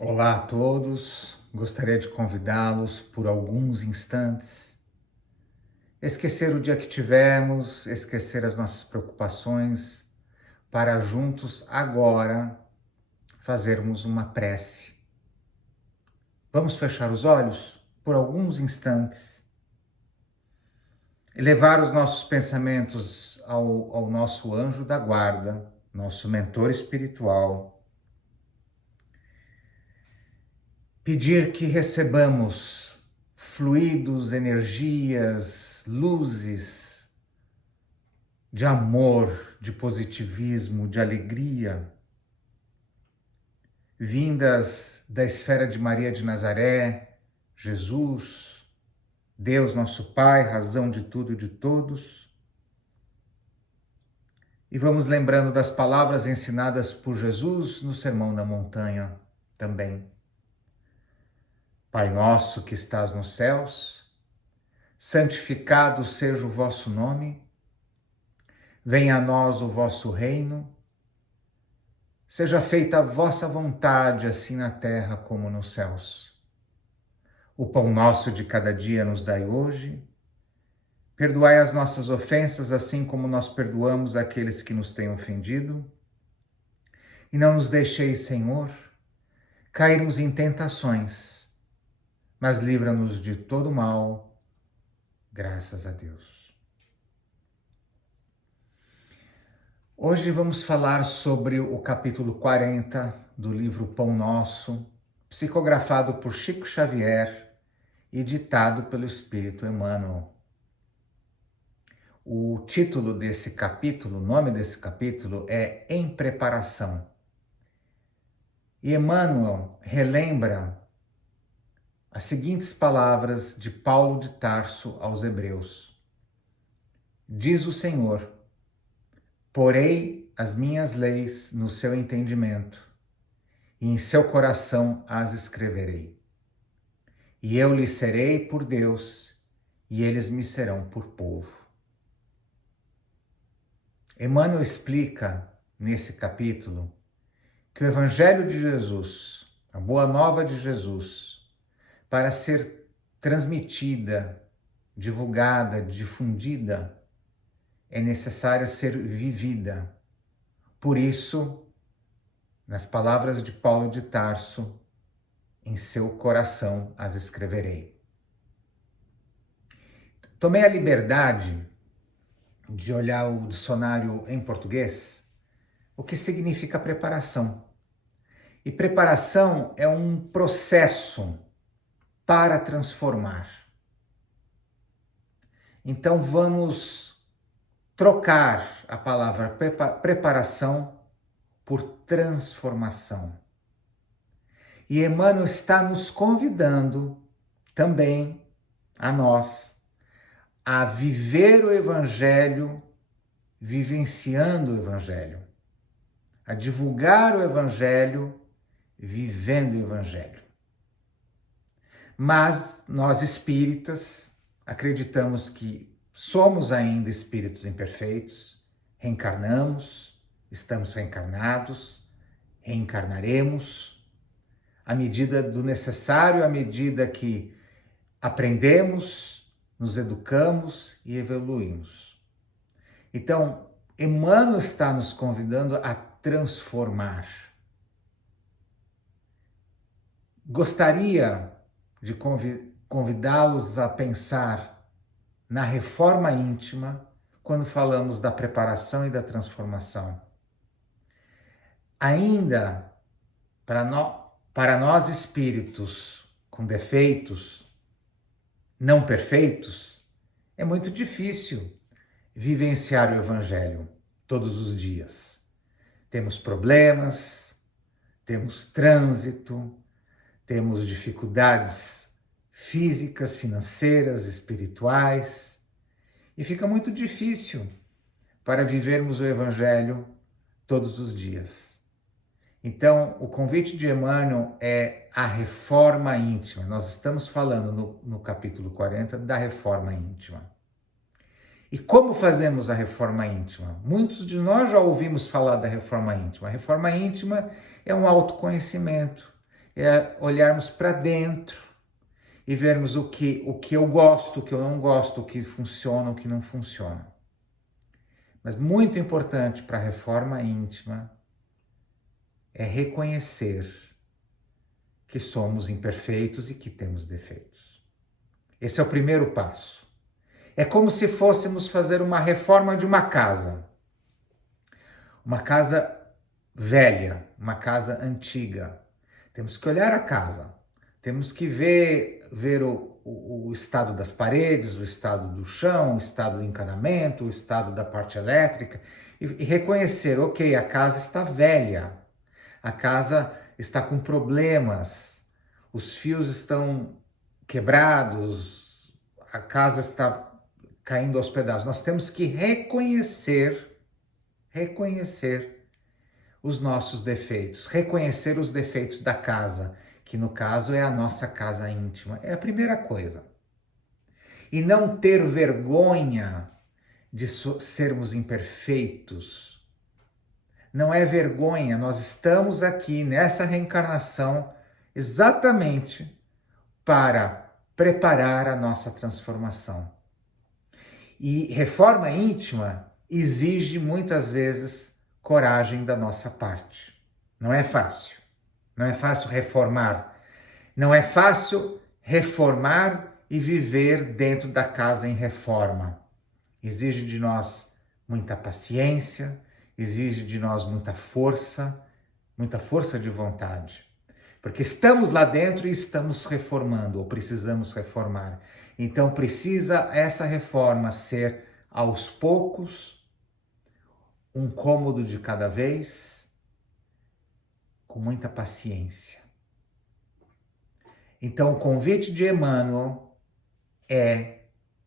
Olá a todos, gostaria de convidá-los por alguns instantes, esquecer o dia que tivemos, esquecer as nossas preocupações, para juntos agora fazermos uma prece. Vamos fechar os olhos por alguns instantes e levar os nossos pensamentos ao nosso anjo da guarda, nosso mentor espiritual. Pedir que recebamos fluidos, energias, luzes de amor, de positivismo, de alegria, vindas da esfera de Maria de Nazaré, Jesus, Deus nosso Pai, razão de tudo e de todos. E vamos lembrando das palavras ensinadas por Jesus no Sermão da Montanha também. Pai nosso que estás nos céus, santificado seja o vosso nome, venha a nós o vosso reino, seja feita a vossa vontade, assim na terra como nos céus. O pão nosso de cada dia nos dai hoje, perdoai as nossas ofensas, assim como nós perdoamos aqueles que nos têm ofendido, e não nos deixeis, Senhor, cairmos em tentações, mas livra-nos de todo mal, graças a Deus. Hoje vamos falar sobre o capítulo 40 do livro Pão Nosso, psicografado por Chico Xavier e ditado pelo Espírito Emmanuel. O título desse capítulo, o nome desse capítulo é Em Preparação. E Emmanuel relembra as seguintes palavras de Paulo de Tarso aos Hebreus. Diz o Senhor: porei as minhas leis no seu entendimento, e em seu coração as escreverei. E eu lhes serei por Deus, e eles me serão por povo. Emmanuel explica nesse capítulo que o Evangelho de Jesus, a Boa Nova de Jesus, para ser transmitida, divulgada, difundida, é necessária ser vivida. Por isso, nas palavras de Paulo de Tarso, em seu coração as escreverei. Tomei a liberdade de olhar o dicionário em português, o que significa preparação. E preparação é um processo para transformar. Então vamos trocar a palavra preparação por transformação. E Emmanuel está nos convidando também a nós a viver o Evangelho, vivenciando o Evangelho, a divulgar o Evangelho, vivendo o Evangelho. Mas nós espíritas acreditamos que somos ainda espíritos imperfeitos, reencarnamos, estamos reencarnados, reencarnaremos, à medida do necessário, à medida que aprendemos, nos educamos e evoluímos. Então, Emmanuel está nos convidando a transformar. Gostaria de convidá-los a pensar na reforma íntima quando falamos da preparação e da transformação. Ainda, para nós espíritos com defeitos, não perfeitos, é muito difícil vivenciar o Evangelho todos os dias. Temos problemas, temos trânsito, temos dificuldades físicas, financeiras, espirituais, e fica muito difícil para vivermos o Evangelho todos os dias. Então, o convite de Emmanuel é a reforma íntima. Nós estamos falando no capítulo 40 da reforma íntima. E como fazemos a reforma íntima? Muitos de nós já ouvimos falar da reforma íntima. A reforma íntima é um autoconhecimento, é olharmos para dentro e vermos o que eu gosto, o que eu não gosto, o que funciona, o que não funciona. Mas muito importante para a reforma íntima é reconhecer que somos imperfeitos e que temos defeitos. Esse é o primeiro passo. É como se fôssemos fazer uma reforma de uma casa velha, uma casa antiga. Temos que olhar a casa, temos que ver o estado das paredes, o estado do chão, o estado do encanamento, o estado da parte elétrica e reconhecer, ok, a casa está velha, a casa está com problemas, os fios estão quebrados, a casa está caindo aos pedaços. Nós temos que reconhecer os nossos defeitos, reconhecer os defeitos da casa, que no caso é a nossa casa íntima. É a primeira coisa. E não ter vergonha de sermos imperfeitos. Não é vergonha, nós estamos aqui nessa reencarnação exatamente para preparar a nossa transformação. E reforma íntima exige muitas vezes coragem da nossa parte. Não é fácil. Não é fácil reformar. Não é fácil reformar e viver dentro da casa em reforma. Exige de nós muita paciência, exige de nós muita força de vontade. Porque estamos lá dentro e estamos reformando, ou precisamos reformar. Então precisa essa reforma ser aos poucos, um cômodo de cada vez, com muita paciência. Então, o convite de Emmanuel é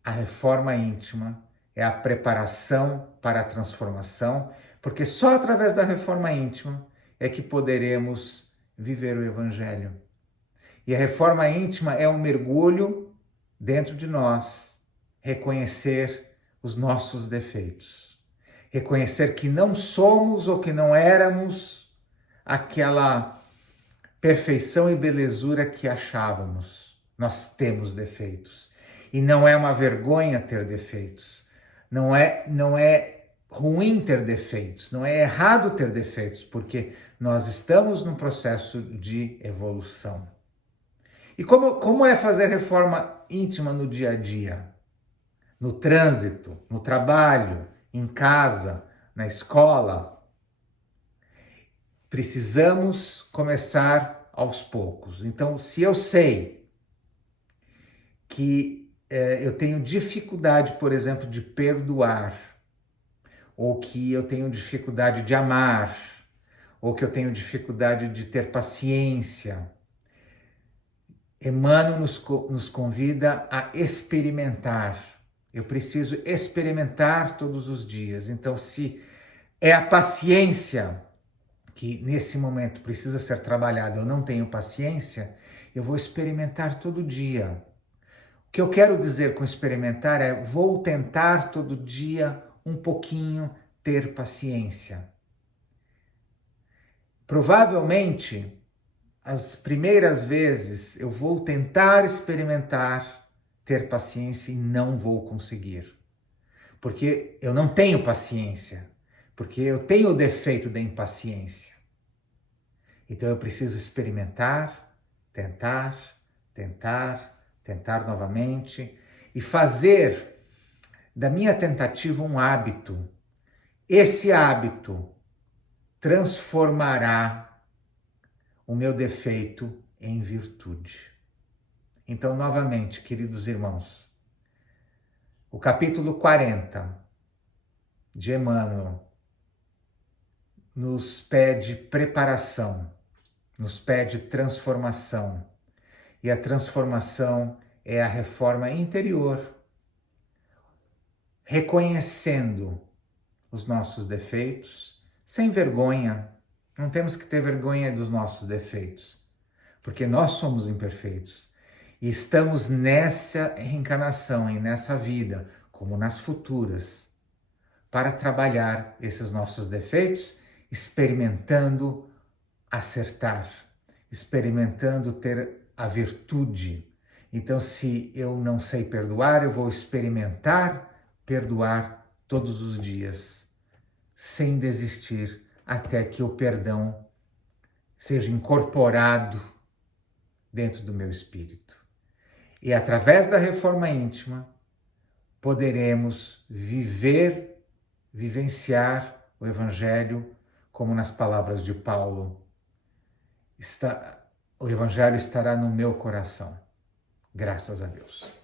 a reforma íntima, é a preparação para a transformação, porque só através da reforma íntima é que poderemos viver o Evangelho. E a reforma íntima é um mergulho dentro de nós, reconhecer os nossos defeitos. Reconhecer que não somos ou que não éramos aquela perfeição e belezura que achávamos. Nós temos defeitos. E não é uma vergonha ter defeitos. Não é ruim ter defeitos. Não é errado ter defeitos, porque nós estamos num processo de evolução. E como é fazer reforma íntima no dia a dia? No trânsito, no trabalho, em casa, na escola? Precisamos começar aos poucos. Então, se eu sei que eu tenho dificuldade, por exemplo, de perdoar, ou que eu tenho dificuldade de amar, ou que eu tenho dificuldade de ter paciência, Emmanuel nos convida a experimentar. Eu preciso experimentar todos os dias. Então, se é a paciência que nesse momento precisa ser trabalhada, eu não tenho paciência, eu vou experimentar todo dia. O que eu quero dizer com experimentar é vou tentar todo dia um pouquinho ter paciência. Provavelmente, as primeiras vezes eu vou tentar experimentar ter paciência e não vou conseguir. Porque eu não tenho paciência, porque eu tenho o defeito da impaciência. Então eu preciso experimentar, tentar novamente e fazer da minha tentativa um hábito. Esse hábito transformará o meu defeito em virtude. Então, novamente, queridos irmãos, o capítulo 40 de Emmanuel nos pede preparação, nos pede transformação. E a transformação é a reforma interior, reconhecendo os nossos defeitos, sem vergonha. Não temos que ter vergonha dos nossos defeitos, porque nós somos imperfeitos. E estamos nessa reencarnação e nessa vida, como nas futuras, para trabalhar esses nossos defeitos, experimentando acertar, experimentando ter a virtude. Então, se eu não sei perdoar, eu vou experimentar perdoar todos os dias, sem desistir, até que o perdão seja incorporado dentro do meu espírito. E através da reforma íntima, poderemos vivenciar o Evangelho, como nas palavras de Paulo, o Evangelho estará no meu coração. Graças a Deus.